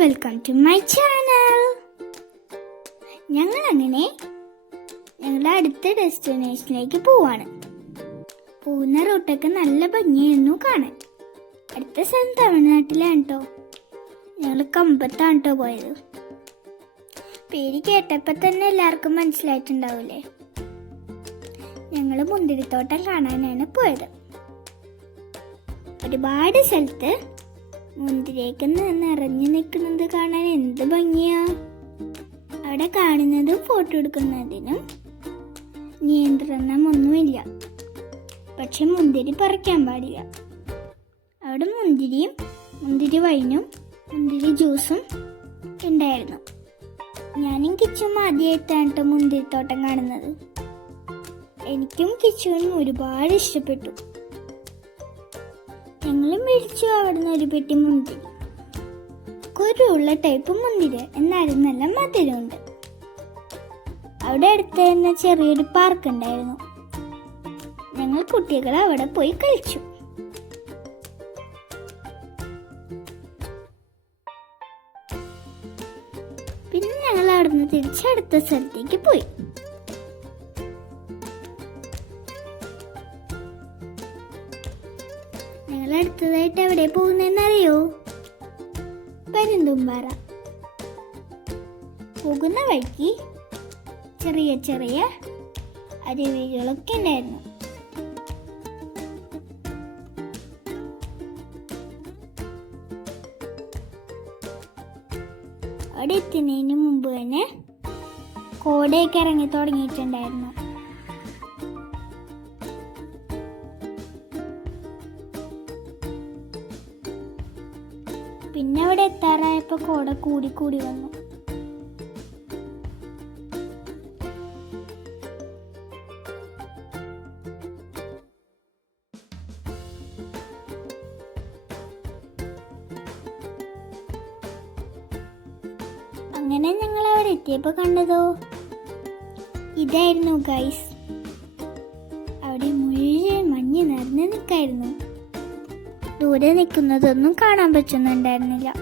Welcome to my channel ഞങ്ങൾ അങ്ങനെ ഞങ്ങളുടെ അടുത്ത ഡെസ്റ്റിനേഷനിലേക്ക് പോവാണ്. പോകുന്ന റൂട്ടൊക്കെ നല്ല ഭംഗിയായിരുന്നു കാണാൻ. അടുത്ത സ്ഥലം തമിഴ്നാട്ടിലാണ് കേട്ടോ ഞങ്ങൾ കമ്പത്താണ് കേട്ടോ പോയത്. പേര് കേട്ടപ്പോൾ തന്നെ എല്ലാവർക്കും മനസ്സിലായിട്ടുണ്ടാവില്ലേ ഞങ്ങൾ മുന്തിരിത്തോട്ടം കാണാനാണ് പോയത്. ഒരുപാട് സ്ഥലത്ത് മുന്തിരിയൊക്കെ നിറഞ്ഞു നിൽക്കുന്നത് കാണാൻ എന്ത് ഭംഗിയാ. അവിടെ കാണുന്നതും ഫോട്ടോ എടുക്കുന്നതിനും നിയന്ത്രണമൊന്നുമില്ല. പക്ഷെ മുന്തിരി പറിക്കാൻ പാടില്ല. അവിടെ മുന്തിരിയും മുന്തിരി വൈനും മുന്തിരി ജ്യൂസും ഉണ്ടായിരുന്നു. ഞാനും കിച്ചും ആദ്യമായിട്ടാണ് കേട്ടോ മുന്തിരിത്തോട്ടം കാണുന്നത്. എനിക്കും കിച്ചുവിനും ഒരുപാട് ഇഷ്ടപ്പെട്ടു. ഞങ്ങളും മേടിച്ചു അവിടുന്ന് ഒരു പെട്ടി മുന്തിരി കുരുള്ള ടൈപ്പ് മുന്തിരി എന്നാലും നല്ല മധുരമുണ്ട്. അവിടെ അടുത്ത് തന്നെ ചെറിയൊരു പാർക്ക് ഉണ്ടായിരുന്നു. ഞങ്ങൾ കുട്ടികൾ അവിടെ പോയി കളിച്ചു. പിന്നെ ഞങ്ങൾ അവിടുന്ന് തിരിച്ചടുത്ത സ്ഥലത്തേക്ക് പോയി. ഞങ്ങൾ അടുത്തതായിട്ട് എവിടെ പോകുന്നതെന്നറിയോ പരുന്തുംപാറ പോകുന്ന വഴിക്ക് ചെറിയ ചെറിയ അരുവികളൊക്കെ ഉണ്ടായിരുന്നു. അവിടെ എത്തുന്നതിന് മുമ്പ് തന്നെ കോടയൊക്കെ ഇറങ്ങി തുടങ്ങിയിട്ടുണ്ടായിരുന്നു. പിന്നെ അവിടെ എത്താറായപ്പോ കോട കൂടി കൂടി വന്നു. അങ്ങനെ ഞങ്ങൾ അവിടെ എത്തിയപ്പോ കണ്ടതോ? ഇതായിരുന്നു ഗൈസ്. അവിടെ മുഴുവൻ മഞ്ഞ് നിറഞ്ഞു നിൽക്കായിരുന്നു. ദൂരെ നിൽക്കുന്നതൊന്നും കാണാൻ പറ്റുന്നുണ്ടായിരുന്നില്ല.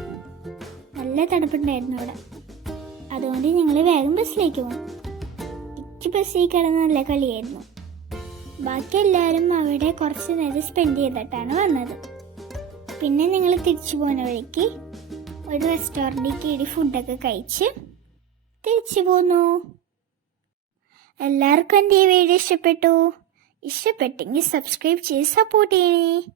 നല്ല തണുപ്പുണ്ടായിരുന്നു അവിടെ. അതുകൊണ്ട് ഞങ്ങൾ വേഗം ബസ്സിലേക്ക് പോകും ഇച്ച് ബസ്സിൽ കിടന്ന് നല്ല കളിയായിരുന്നു. ബാക്കി എല്ലാവരും അവിടെ കുറച്ച് നേരം സ്പെൻഡ് ചെയ്തിട്ടാണ് വന്നത്. പിന്നെ നിങ്ങൾ തിരിച്ചു പോകുന്ന വഴിക്ക് ഒരു റെസ്റ്റോറന്റിൽ കയറി ഫുഡൊക്കെ കഴിച്ച് തിരിച്ചു പോന്നു. എല്ലാവർക്കും എന്റെ ഈ വീഡിയോ ഇഷ്ടപ്പെട്ടു. ഇഷ്ടപ്പെട്ടെങ്കിൽ സബ്സ്ക്രൈബ് ചെയ്ത് സപ്പോർട്ട് ചെയ്യണേ.